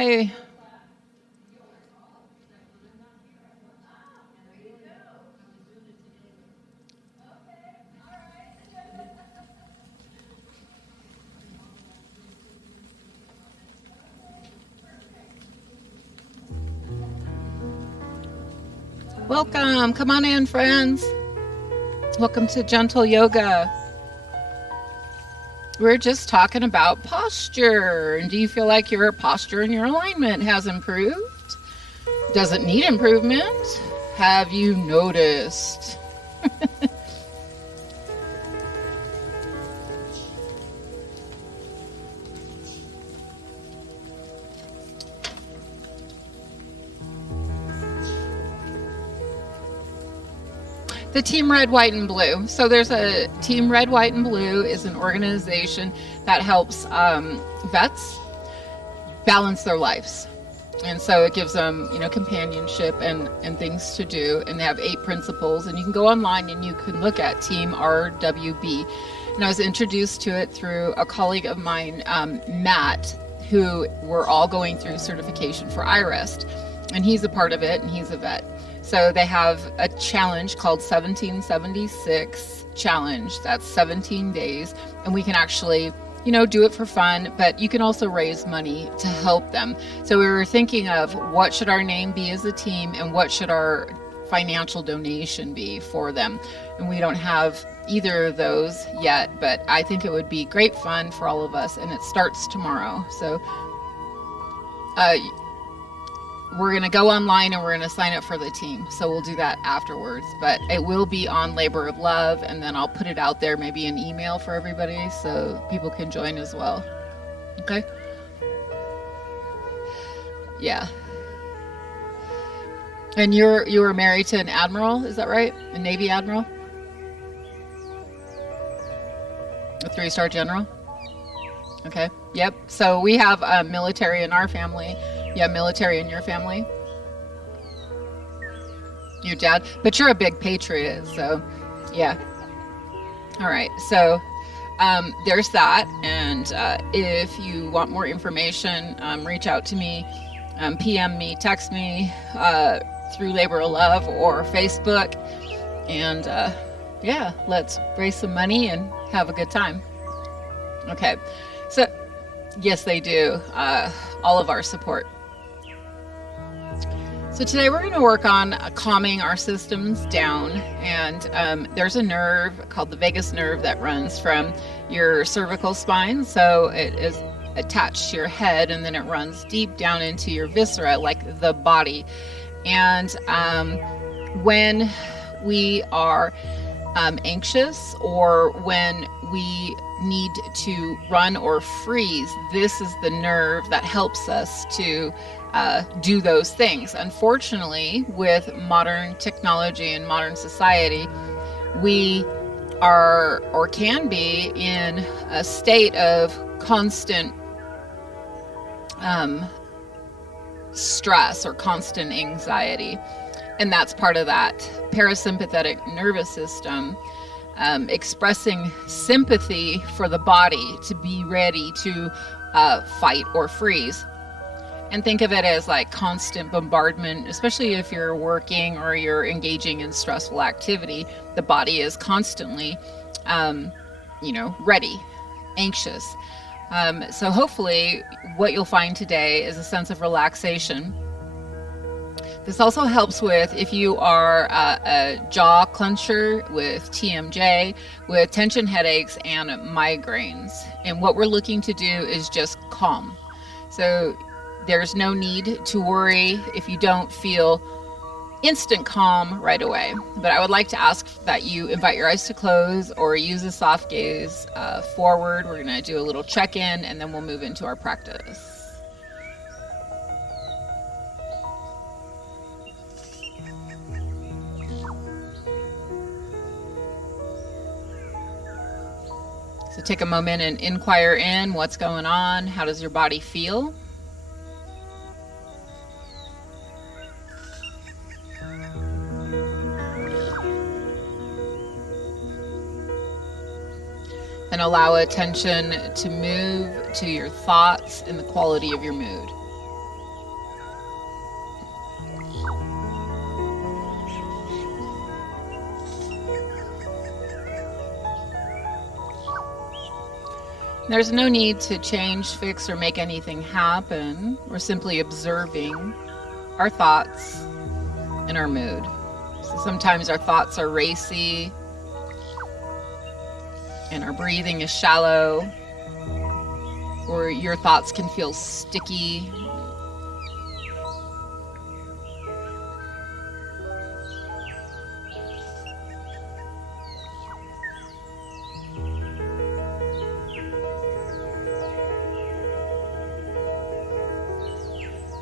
Hi. Welcome. Come on in, friends. Welcome to Gentle Yoga. We're just talking about posture. And do you feel like your posture and your alignment has improved? Does it need improvement? Have you noticed? The Team Red, White, and Blue. So there's a Team Red, White, and Blue is an organization that helps vets balance their lives. And so it gives them, companionship and things to do. And they have 8 principles. And you can go online and you can look at Team RWB. And I was introduced to it through a colleague of mine, Matt, who we're all going through certification for iRest. And he's a part of it, and he's a vet. So they have a challenge called 1776 challenge. That's 17 days. And we can actually, do it for fun, but you can also raise money to help them. So we were thinking of what should our name be as a team and what should our financial donation be for them. And we don't have either of those yet, but I think it would be great fun for all of us. And it starts tomorrow. So, we're going to go online and we're going to sign up for the team. So we'll do that afterwards, but it will be on Labor of Love. And then I'll put it out there, maybe an email for everybody so people can join as well. Okay. Yeah. And you were married to an admiral, is that right? A Navy admiral? A 3-star general? Okay. Yep. So we have military in our family. Yeah, military in your family? Your dad? But you're a big patriot, so yeah. All right, so there's that. And if you want more information, reach out to me, PM me, text me through Labor of Love or Facebook. And yeah, let's raise some money and have a good time. Okay, so yes, they do. All of our support. So today we're going to work on calming our systems down, and there's a nerve called the vagus nerve that runs from your cervical spine. So it is attached to your head, and then it runs deep down into your viscera, like the body. And when we are anxious or when we need to run or freeze, this is the nerve that helps us to do those things. Unfortunately, with modern technology and modern society, we are or can be in a state of constant stress or constant anxiety. And that's part of that parasympathetic nervous system expressing sympathy for the body to be ready to fight or freeze. And think of it as like constant bombardment, especially if you're working or you're engaging in stressful activity. The body is constantly, ready, anxious. So hopefully what you'll find today is a sense of relaxation. This also helps with if you are a jaw clencher with TMJ, with tension headaches and migraines. And what we're looking to do is just calm. So there's no need to worry if you don't feel instant calm right away. But I would like to ask that you invite your eyes to close or use a soft gaze forward. We're going to do a little check-in and then we'll move into our practice. So take a moment and inquire in what's going on. How does your body feel? And allow attention to move to your thoughts and the quality of your mood. There's no need to change, fix, or make anything happen. We're simply observing our thoughts and our mood. So sometimes our thoughts are racy and our breathing is shallow, or your thoughts can feel sticky.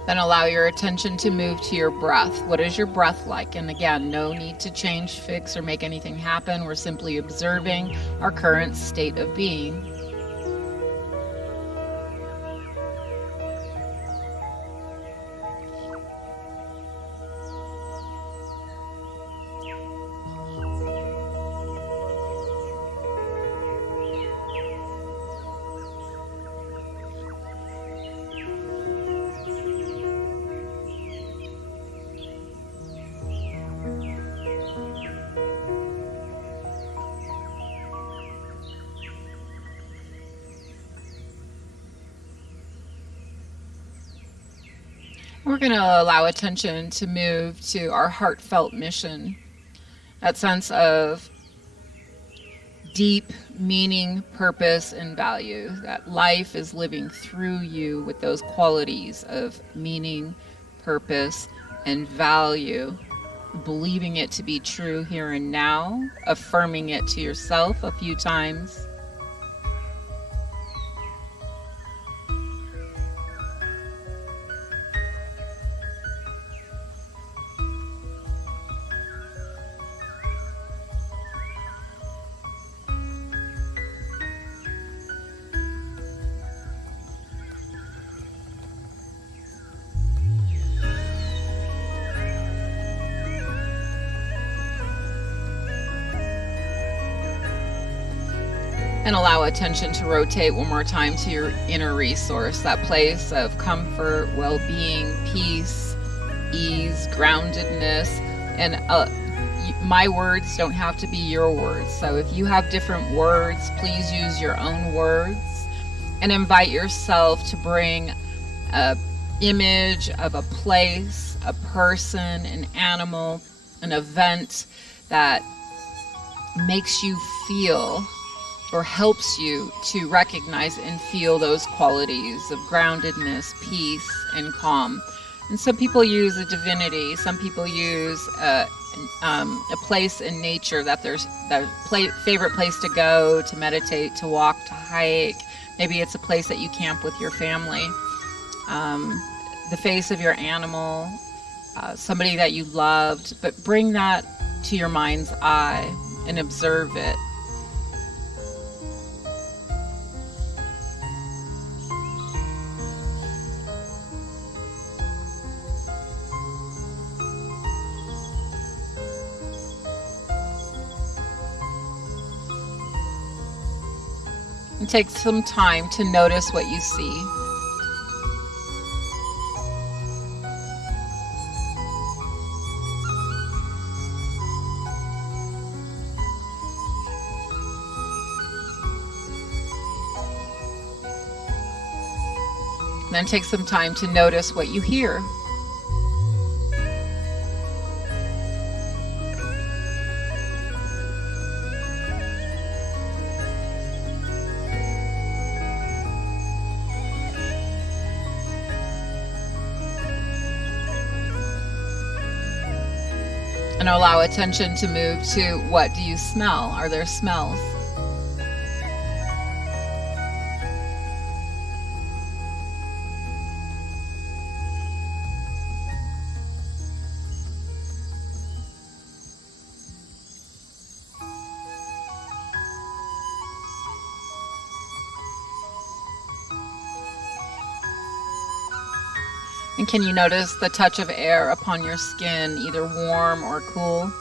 Then allow your attention to move to your breath. What is your breath like? And again, no need to change, fix, or make anything happen. We're simply observing our current state of being. We're going to allow attention to move to our heartfelt mission, that sense of deep meaning, purpose, and value, that life is living through you with those qualities of meaning, purpose, and value, believing it to be true here and now, affirming it to yourself a few times. And allow attention to rotate one more time to your inner resource, that place of comfort, well-being, peace, ease, groundedness. And my words don't have to be your words. So if you have different words, please use your own words and invite yourself to bring an image of a place, a person, an animal, an event that makes you feel or helps you to recognize and feel those qualities of groundedness, peace, and calm. And some people use a divinity. Some people use a place in nature that their favorite place to go, to meditate, to walk, to hike. Maybe it's a place that you camp with your family. The face of your animal, somebody that you loved, but bring that to your mind's eye and observe it. And take some time to notice what you see. Then take some time to notice what you hear. And allow attention to move to, what do you smell? Are there smells? And can you notice the touch of air upon your skin, either warm or cool?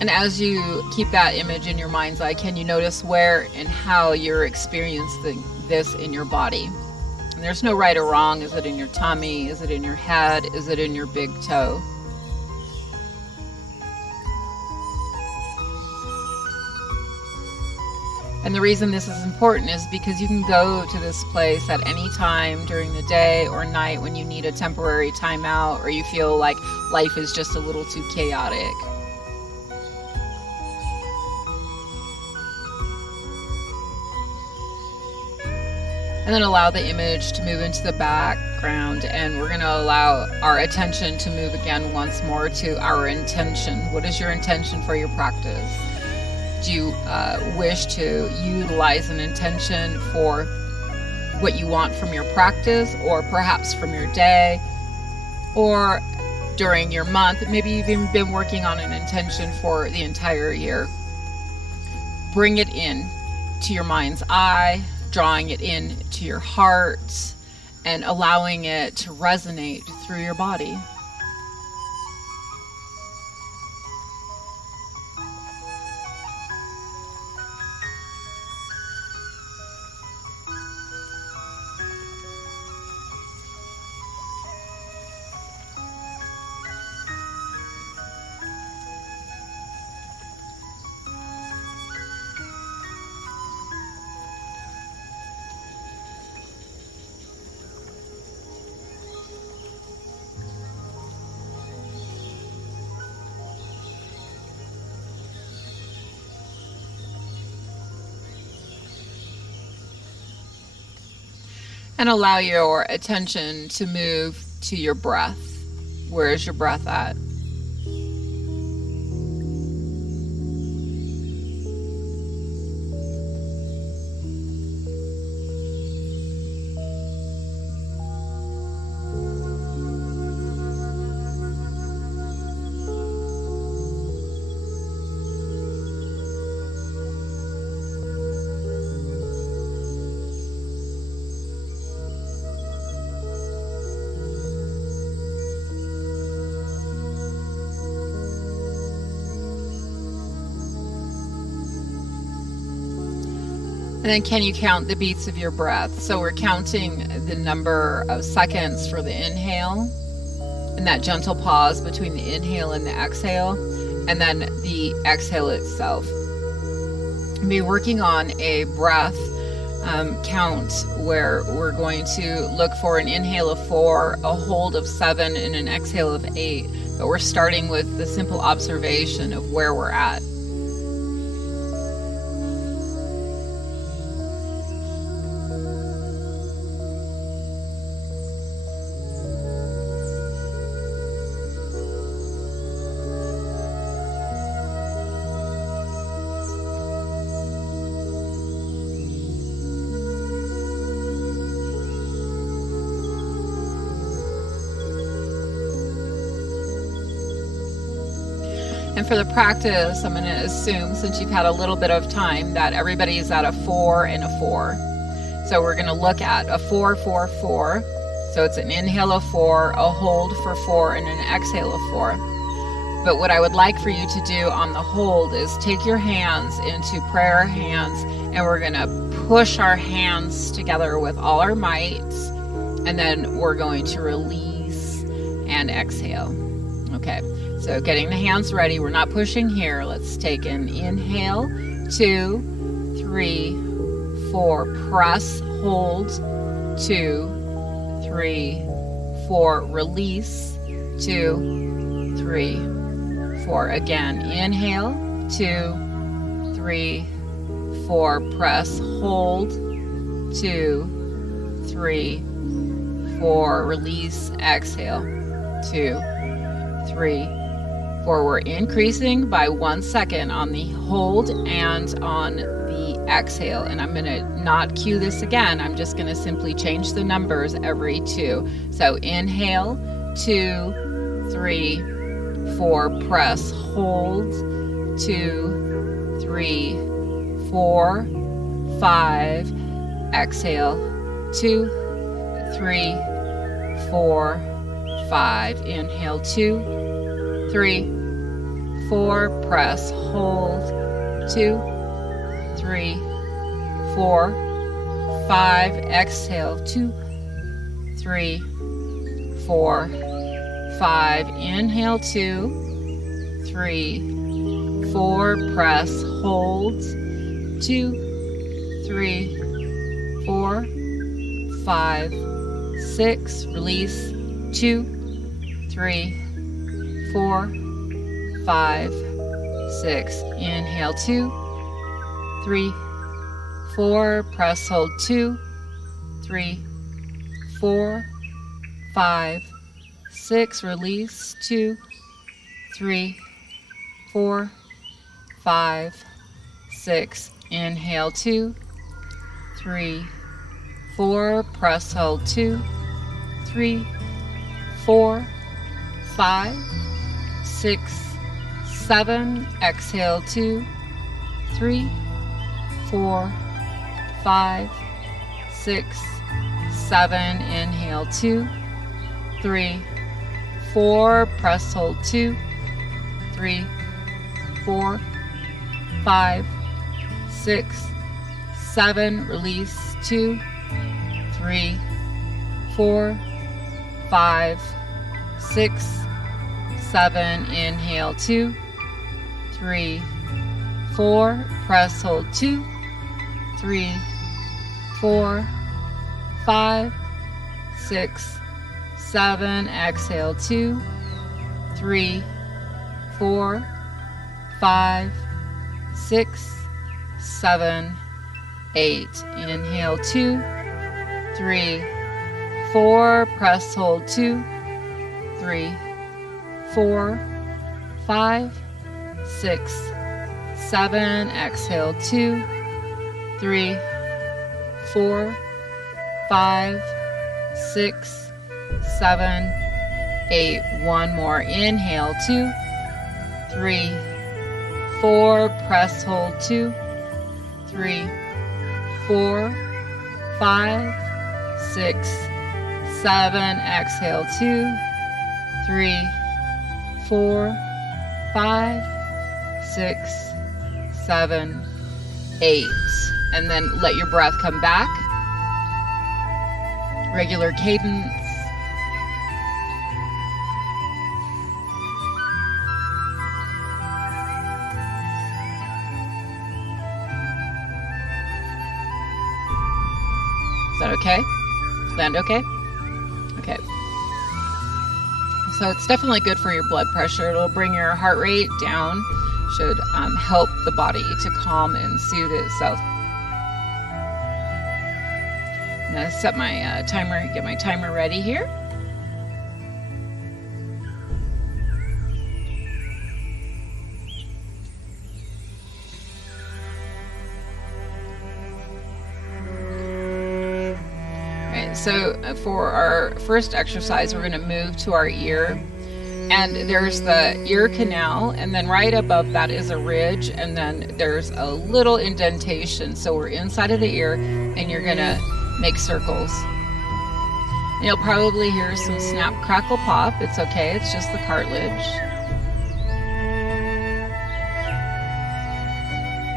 And as you keep that image in your mind's eye, can you notice where and how you're experiencing this in your body? And there's no right or wrong. Is it in your tummy? Is it in your head? Is it in your big toe? And the reason this is important is because you can go to this place at any time during the day or night when you need a temporary timeout or you feel like life is just a little too chaotic. And then allow the image to move into the background, and we're going to allow our attention to move again once more to our intention. What is your intention for your practice? Do you wish to utilize an intention for what you want from your practice, or perhaps from your day, or during your month? Maybe you've even been working on an intention for the entire year. Bring it in to your mind's eye, drawing it in to your heart, and allowing it to resonate through your body. And allow your attention to move to your breath. Where is your breath at? And then can you count the beats of your breath? So we're counting the number of seconds for the inhale and that gentle pause between the inhale and the exhale, and then the exhale itself. We'll be working on a breath count where we're going to look for an inhale of 4, a hold of 7, and an exhale of 8. But we're starting with the simple observation of where we're at. And for the practice, I'm going to assume, since you've had a little bit of time, that everybody is at a 4 and a 4. So we're going to look at a 4, 4, 4. So it's an inhale of 4, a hold for 4, and an exhale of 4. But what I would like for you to do on the hold is take your hands into prayer hands, and we're going to push our hands together with all our might, and then we're going to release and exhale. Okay. So getting the hands ready, we're not pushing here. Let's take an inhale, 2, 3, 4, press, hold, 2, 3, 4, release, 2, 3, 4. Again, inhale, 2, 3, 4, press, hold, 2, 3, 4, release, exhale, 2, 3, 4. We're increasing by 1 second on the hold and on the exhale. And I'm going to not cue this again. I'm just going to simply change the numbers every 2. So inhale, 2, 3, 4, press, hold, 2, 3, 4, 5, exhale, 2, 3, 4, 5. Inhale, 2, 3, 4, press, hold, 2, 3, 4, 5, exhale, 2, 3, 4, 5, inhale, 2, 3, 4, press, hold, 2, 3, 4, 5, 6, release, 2, 3, 4, 5, 6, inhale, 2, 3, 4, press, hold, 2, 3, 4, 5, 6, release, 2, 3, 4, 5, 6, inhale, 2, 3, 4, press, hold, 2, 3, 4, 5, 6, 7, exhale, 2, 3, 4, 5, 6, 7, inhale, 2, 3, 4, press, hold, 2, 3, 4, 5, 6, 7, release, 2, 3, 4, 5, 6, 7, inhale, 2, 3, 4, press, hold, 2, 3, 4, 5, 6, 7, exhale, 2, 3, 4, 5, 6, 7, 8, inhale, 2, 3, 4, press, hold, 2, 3, 4, 5, 6, 7, exhale, 2, 3, 4, 5, 6, 7, 8. One more. Inhale, 2, 3, 4, press, hold, 2, 3, 4, 5, 6, 7, exhale, 2, 3, 4, 5, 6, 7, 8. And then let your breath come back. Regular cadence. Is that okay? Land okay? Okay. So it's definitely good for your blood pressure. It'll bring your heart rate down. Should help the body to calm and soothe itself. I'm going to set my timer, get my timer ready here. So for our first exercise, we're going to move to our ear, and there's the ear canal, and then right above that is a ridge, and then there's a little indentation. So we're inside of the ear, and you're going to make circles. And you'll probably hear some snap, crackle, pop. It's okay. It's just the cartilage.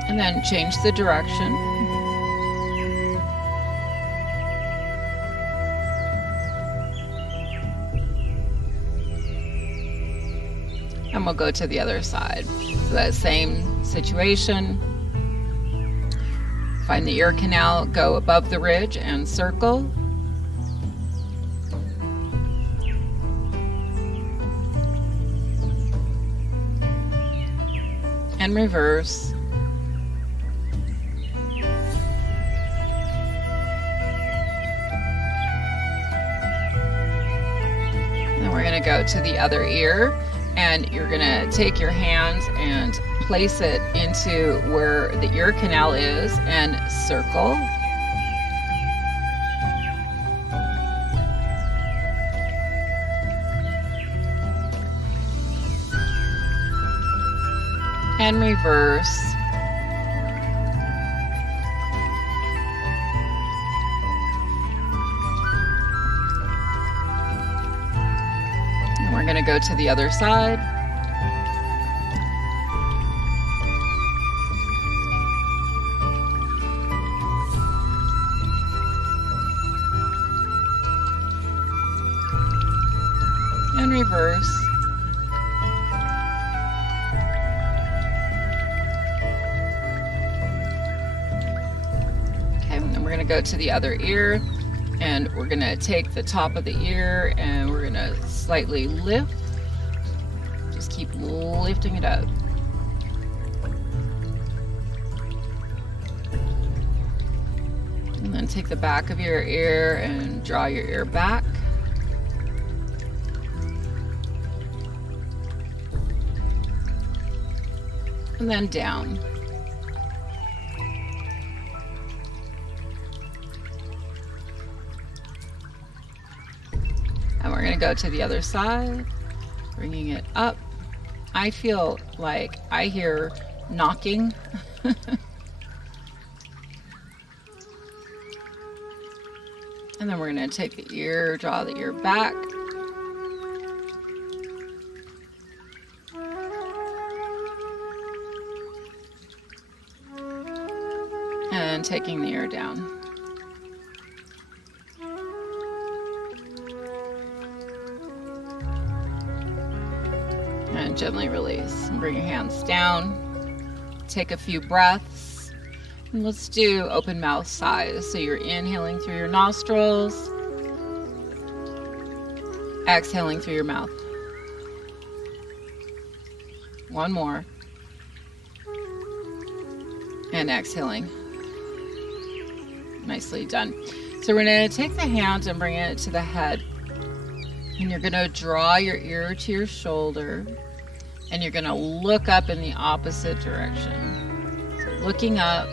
And then change the direction. And we'll go to the other side. So that same situation. Find the ear canal, go above the ridge and circle. And reverse. Then we're going to go to the other ear. And you're going to take your hands and place it into where the ear canal is and circle. And reverse. We're going to go to the other side. reverse. Okay, and then we're going to go to the other ear, and we're going to take the top of the ear and we're going to slightly lift. Just keep lifting it up. And then take the back of your ear and draw your ear back. And then down. And we're going to go to the other side, bringing it up. I feel like I hear knocking. And then we're going to take the ear, draw the ear back. And taking the ear down. And gently release. And bring your hands down. Take a few breaths. And let's do open mouth sighs. So you're inhaling through your nostrils, exhaling through your mouth. One more. And exhaling. Nicely done. So we're going to take the hand and bring it to the head. And you're going to draw your ear to your shoulder. And you're going to look up in the opposite direction. So looking up.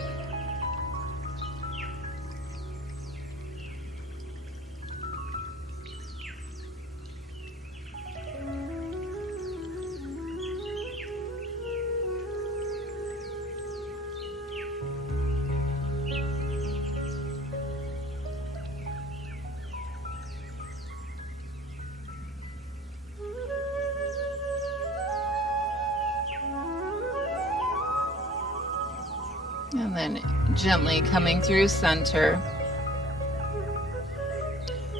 And then gently coming through center.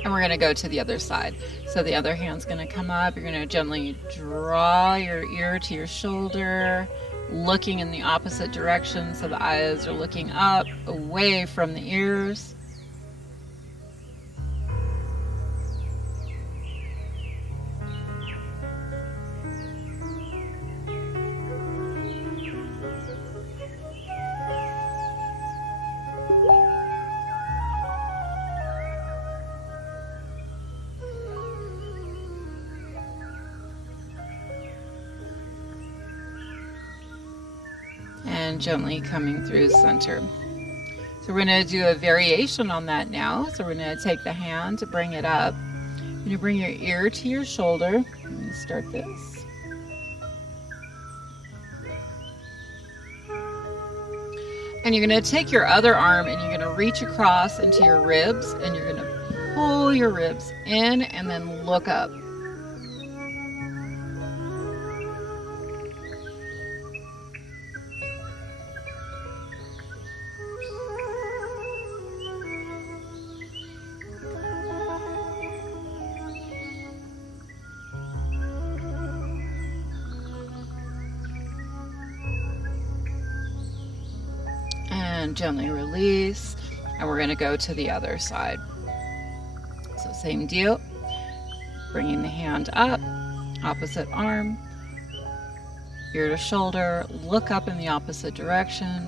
And we're going to go to the other side. So the other hand's going to come up. You're going to gently draw your ear to your shoulder, looking in the opposite direction. So the eyes are looking up, away from the ears. And gently coming through center. So we're going to do a variation on that now. So we're going to take the hand to bring it up. You're going to bring your ear to your shoulder. Let me start this. And you're going to take your other arm and you're going to reach across into your ribs, and you're going to pull your ribs in and then look up. And gently release, and we're going to go to the other side. So same deal, bringing the hand up, opposite arm, ear to shoulder, look up in the opposite direction.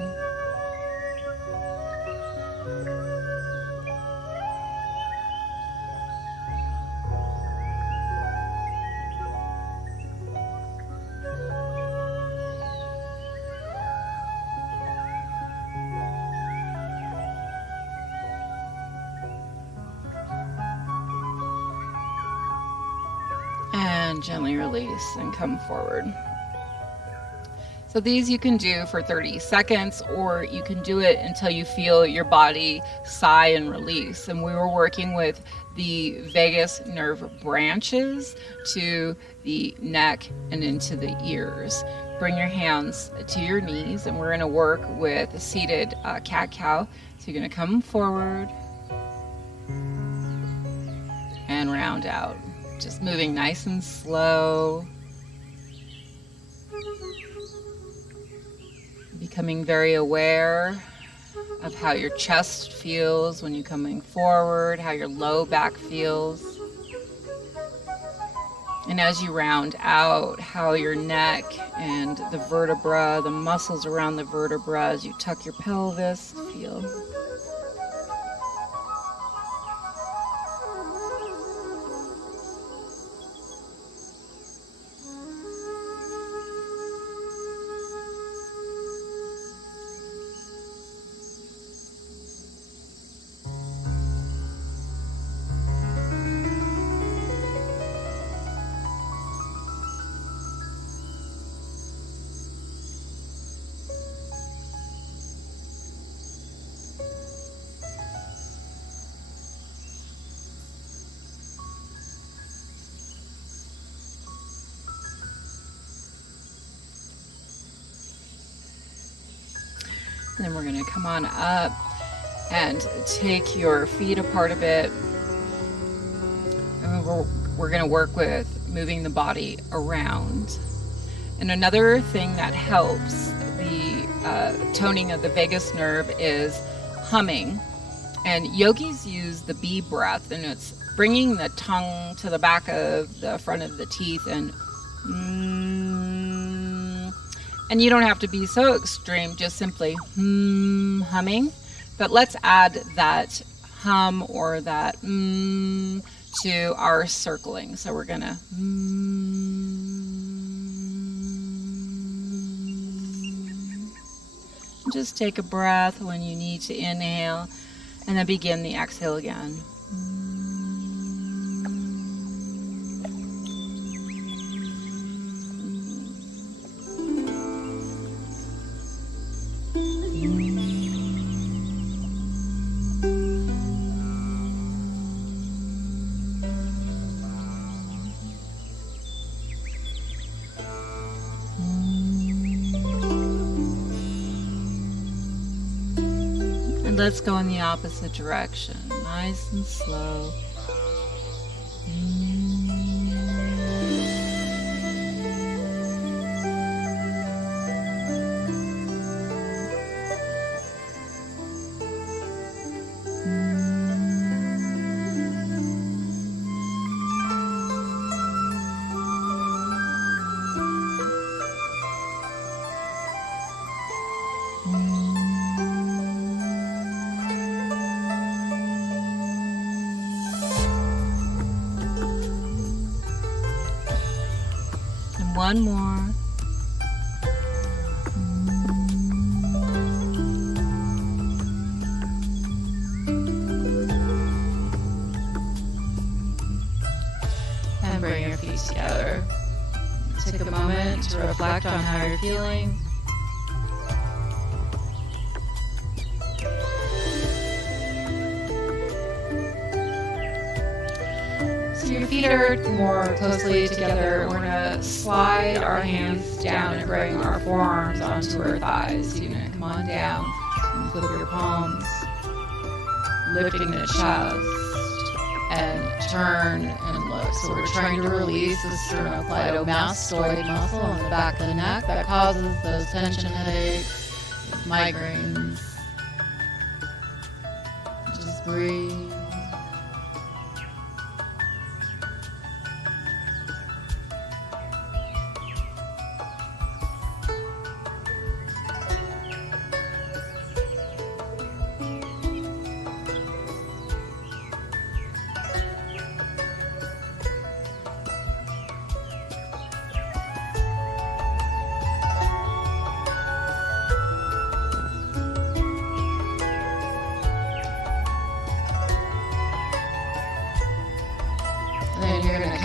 And gently release and come forward. So these you can do for 30 seconds, or you can do it until you feel your body sigh and release. And we were working with the vagus nerve branches to the neck and into the ears. Bring your hands to your knees, and we're going to work with a seated cat-cow. So you're going to come forward and round out. Just moving nice and slow. Becoming very aware of how your chest feels when you're coming forward, how your low back feels. And as you round out, how your neck and the vertebra, the muscles around the vertebra, as you tuck your pelvis, feel. And then we're going to come on up and take your feet apart a bit. And we're going to work with moving the body around. And another thing that helps the toning of the vagus nerve is humming. And yogis use the B breath, and it's bringing the tongue to the back of the front of the teeth and and you don't have to be so extreme, just simply humming. But let's add that hum or that to our circling. So we're gonna just take a breath when you need to inhale, and then begin the exhale again. And let's go in the opposite direction, nice and slow. One more. And bring your feet together. Take a moment to reflect on how you're feeling. Your feet are more closely together. We're going to slide our hands down and bring our forearms onto our thighs. You're going to come on down and flip your palms, lifting the chest and turn and look. So we're trying to release the sternocleidomastoid muscle on the back of the neck that causes those tension headaches, migraines. Just breathe.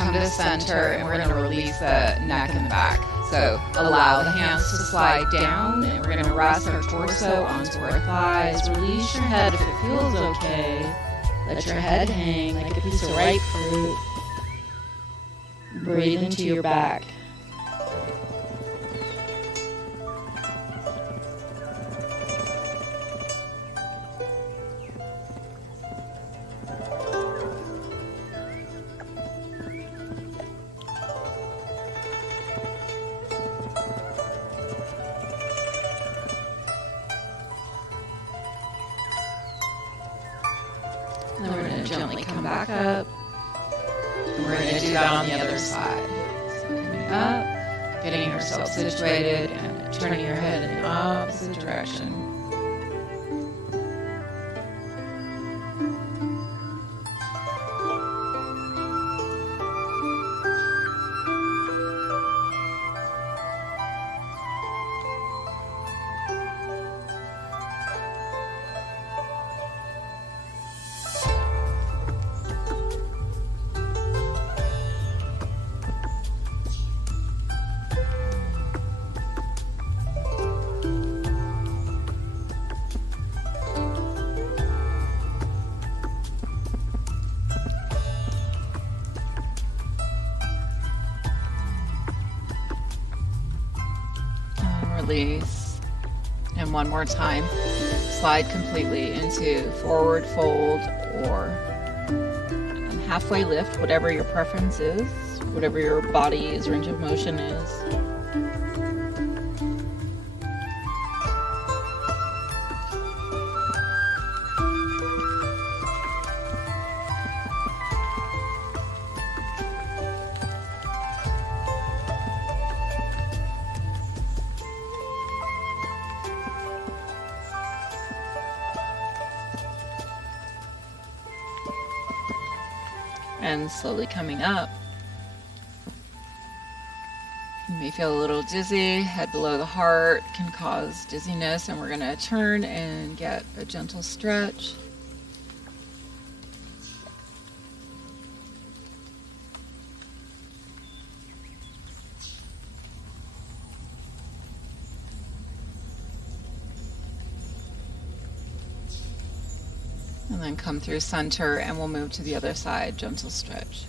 To center, and we're going to release the neck and the back. So allow the hands to slide down, and we're going to rest our torso onto our thighs. Release your head if it feels okay. Let your head hang like a piece of ripe fruit. Breathe into your back. back up. And we're going to do that on the other side. So coming up, getting yourself situated and turning your head in the opposite direction. Release, and one more time, slide completely into forward fold or halfway lift, whatever your preference is, whatever your body's range of motion is. And slowly coming up. You may feel a little dizzy. Head below the heart can cause dizziness, and we're going to turn and get a gentle stretch. And then come through center, and we'll move to the other side, gentle stretch.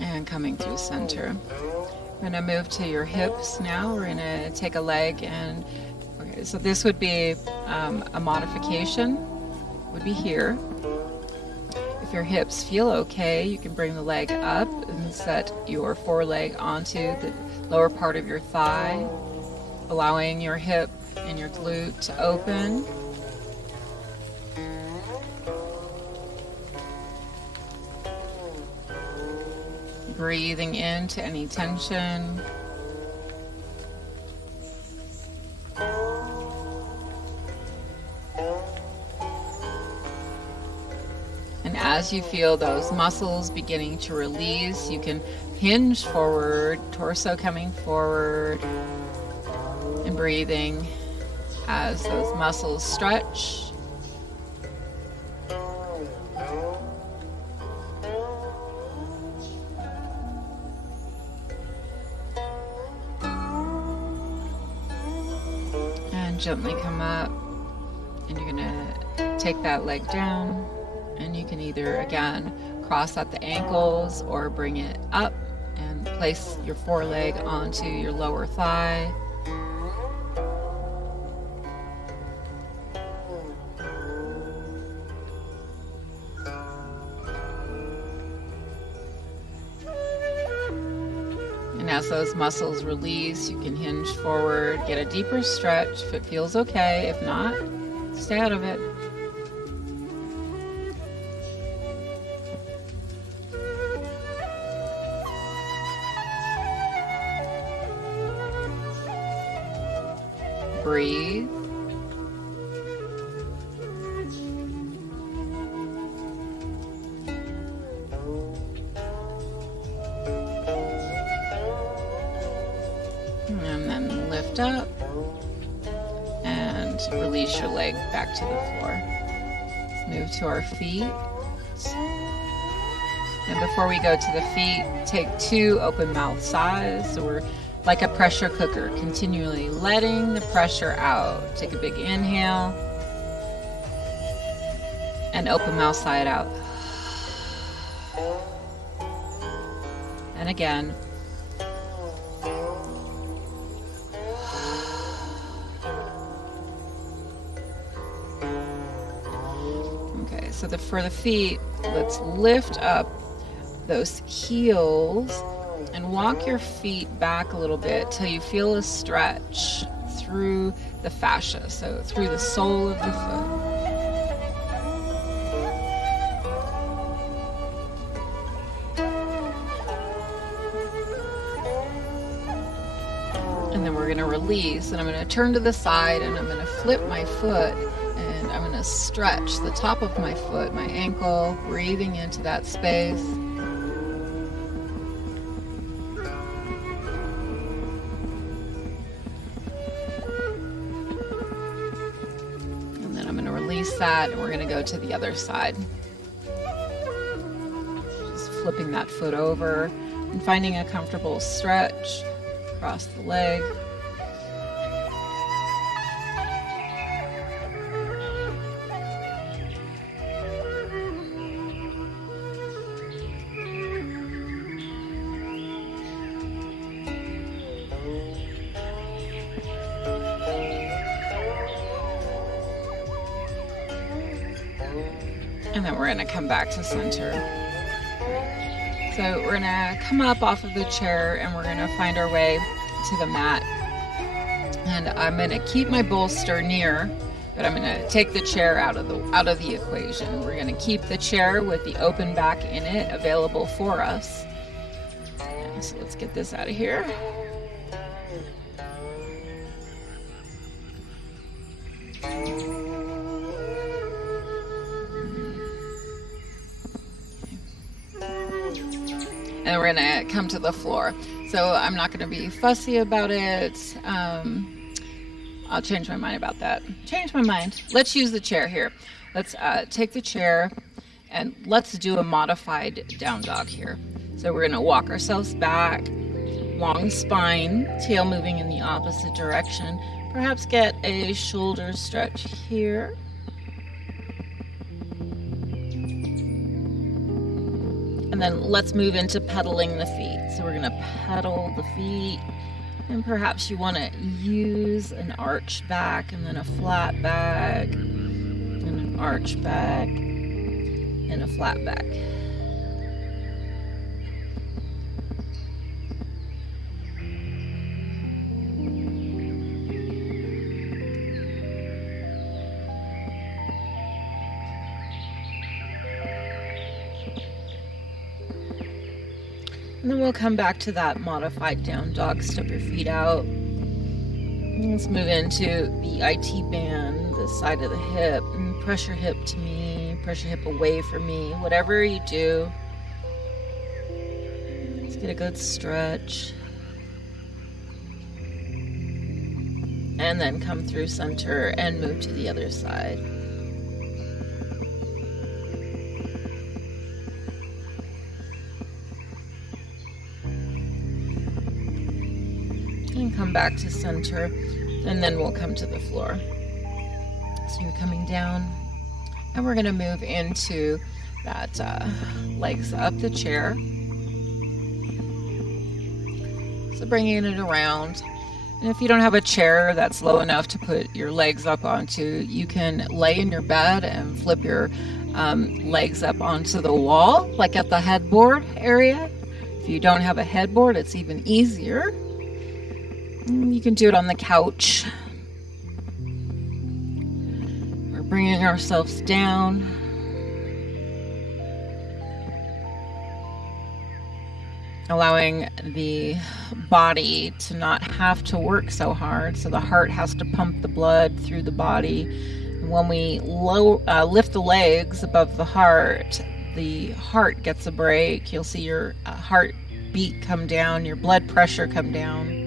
And coming through center. We're going to move to your hips now. We're going to take a leg, and okay, so this would be a modification, would be here. If your hips feel okay, you can bring the leg up and set your foreleg onto the lower part of your thigh, allowing your hip and your glute to open. Breathing into any tension. And as you feel those muscles beginning to release, you can hinge forward, torso coming forward, and breathing as those muscles stretch. Gently come up, and you're gonna take that leg down, and you can either again cross at the ankles or bring it up and place your foreleg onto your lower thigh. And as those muscles release, you can hinge forward, get a deeper stretch if it feels okay. If not, stay out of it. Breathe. And then lift up and release your leg back to the floor. Let's move to our feet. And before we go to the feet, take 2 open mouth sighs. So we're like a pressure cooker, continually letting the pressure out. Take a big inhale and open mouth sigh it out. And again. So for the feet, let's lift up those heels and walk your feet back a little bit till you feel a stretch through the fascia, so through the sole of the foot. And then we're going to release, and I'm going to turn to the side, and I'm going to flip my foot, and I'm going to stretch the top of my foot, my ankle, breathing into that space. And then I'm going to release that, and we're going to go to the other side. Just flipping that foot over and finding a comfortable stretch across the leg. And then we're going to come back to center. So we're going to come up off of the chair and we're going to find our way to the mat. And I'm going to keep my bolster near, but I'm going to take the chair out of the equation. We're going to keep the chair with the open back in it available for us. And so let's get this out of here. And we're going to come to the floor. So I'm not going to be fussy about it. I'll change my mind about that. Change my mind. Let's use the chair here. Let's take the chair and let's do a modified down dog here. So we're going to walk ourselves back, long spine, tail moving in the opposite direction. Perhaps get a shoulder stretch here. And then let's move into pedaling the feet. So we're going to pedal the feet, and perhaps you want to use an arch back and then a flat back and an arch back and a flat back. And then we'll come back to that modified down dog. Step your feet out. Let's move into the IT band, the side of the hip. And press your hip to me, press your hip away from me. Whatever you do, let's get a good stretch. And then come through center and move to the other side. And come back to center, and then we'll come to the floor. So you're coming down, and we're going to move into that legs up the chair. So bringing it around. And if you don't have a chair that's low enough to put your legs up onto, you can lay in your bed and flip your legs up onto the wall, like at the headboard area. If you don't have a headboard, it's even easier. You can do it on the couch. We're bringing ourselves down. Allowing the body to not have to work so hard. So the heart has to pump the blood through the body. And when we lift the legs above the heart gets a break. You'll see your heartbeat come down, your blood pressure come down.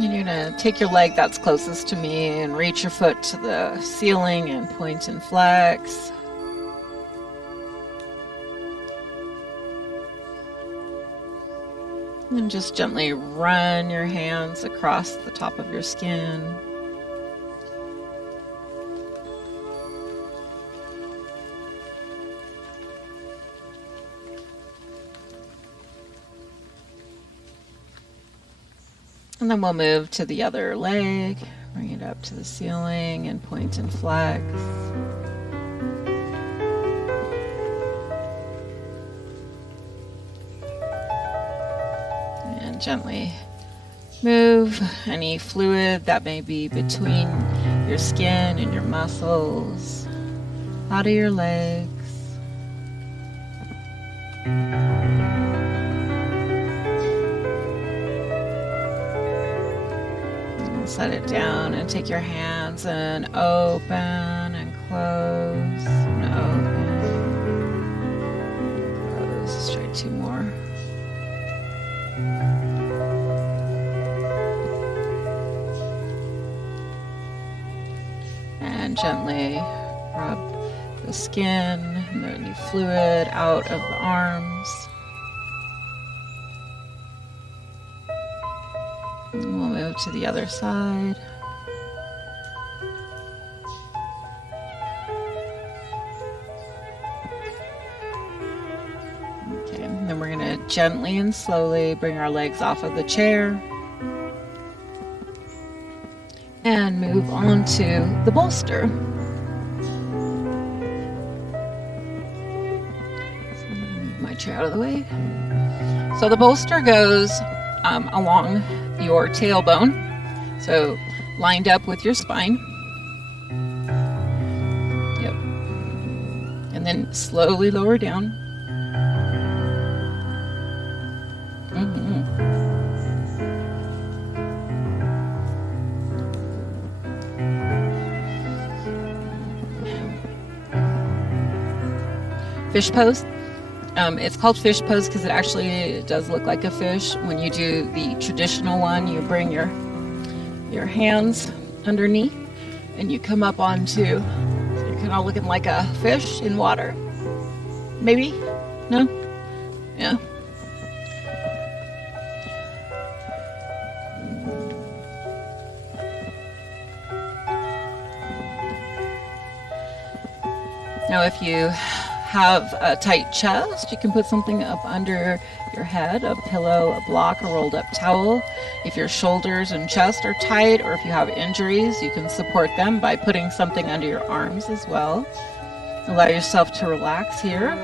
And you're going to take your leg that's closest to me and reach your foot to the ceiling and point and flex. And just gently run your hands across the top of your skin. And then we'll move to the other leg, bring it up to the ceiling and point and flex. And gently move any fluid that may be between your skin and your muscles out of your legs. Set it down and take your hands and open and close and open. Close. Let's try 2 more. And gently rub the skin and any fluid out of the arms. And we'll move to the other side. Okay, and then we're going to gently and slowly bring our legs off of the chair and move on to the bolster. So I'm going to move my chair out of the way. So the bolster goes along your tailbone, so lined up with your spine. Yep. And then slowly lower down. Fish pose. It's called fish pose because it actually does look like a fish. When you do the traditional one, you bring your hands underneath and you come up onto, so you're kind of looking like a fish in water. Maybe? No? Yeah. Now if you have a tight chest, you can put something up under your head, a pillow, a block, a rolled up towel. If your shoulders and chest are tight, or if you have injuries, you can support them by putting something under your arms as well. Allow yourself to relax here.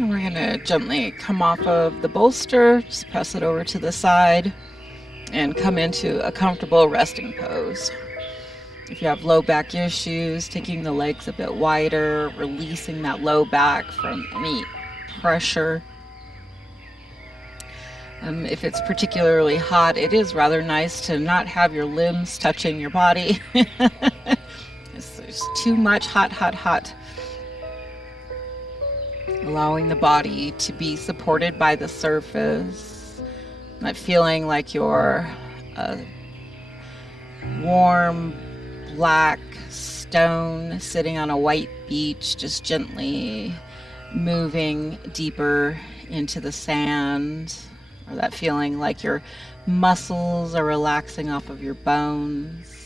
And we're going to gently come off of the bolster, just press it over to the side, and come into a comfortable resting pose. If you have low back issues, taking the legs a bit wider, releasing that low back from any pressure. If it's particularly hot, it is rather nice to not have your limbs touching your body. It's too much hot. Allowing the body to be supported by the surface, not feeling like you're a warm black stone sitting on a white beach, just gently moving deeper into the sand, or that feeling like your muscles are relaxing off of your bones.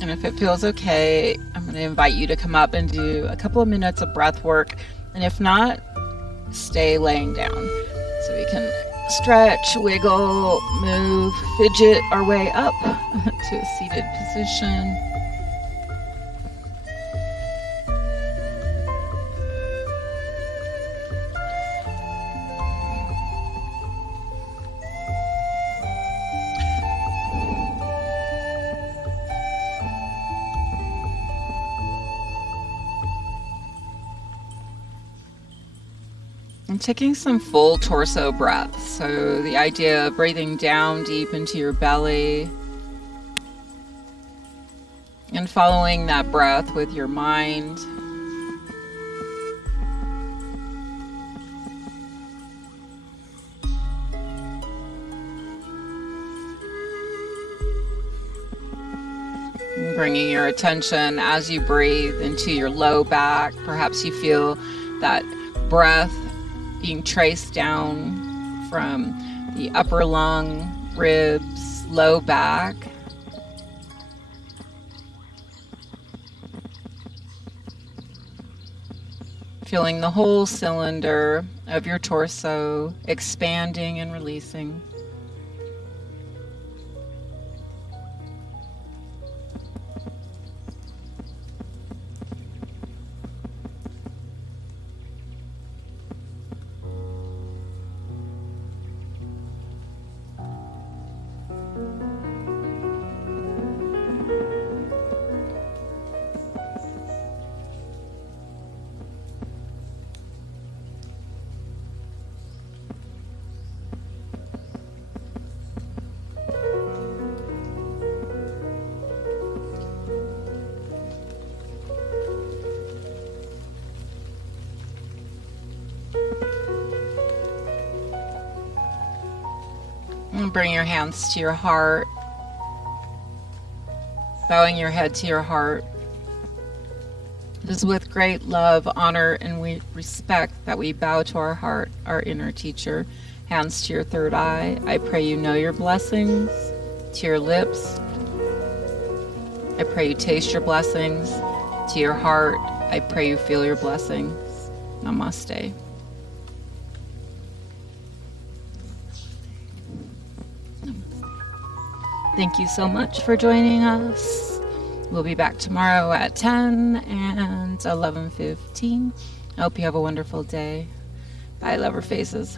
And if it feels okay, I'm going to invite you to come up and do a couple of minutes of breath work. And if not, stay laying down. So we can stretch, wiggle, move, fidget our way up to a seated position. And taking some full torso breaths. So the idea of breathing down deep into your belly and following that breath with your mind. And bringing your attention as you breathe into your low back. Perhaps you feel that breath being traced down from the upper lung, ribs, low back. Feeling the whole cylinder of your torso expanding and releasing. And bring your hands to your heart, bowing your head to your heart. It is with great love, honor, and respect that we bow to our heart, our inner teacher. Hands to your third eye. I pray you know your blessings. To your lips, I pray you taste your blessings. To your heart, I pray you feel your blessings. Namaste. Thank you so much for joining us. We'll be back tomorrow at 10 and 11:15. I hope you have a wonderful day. Bye, lover faces.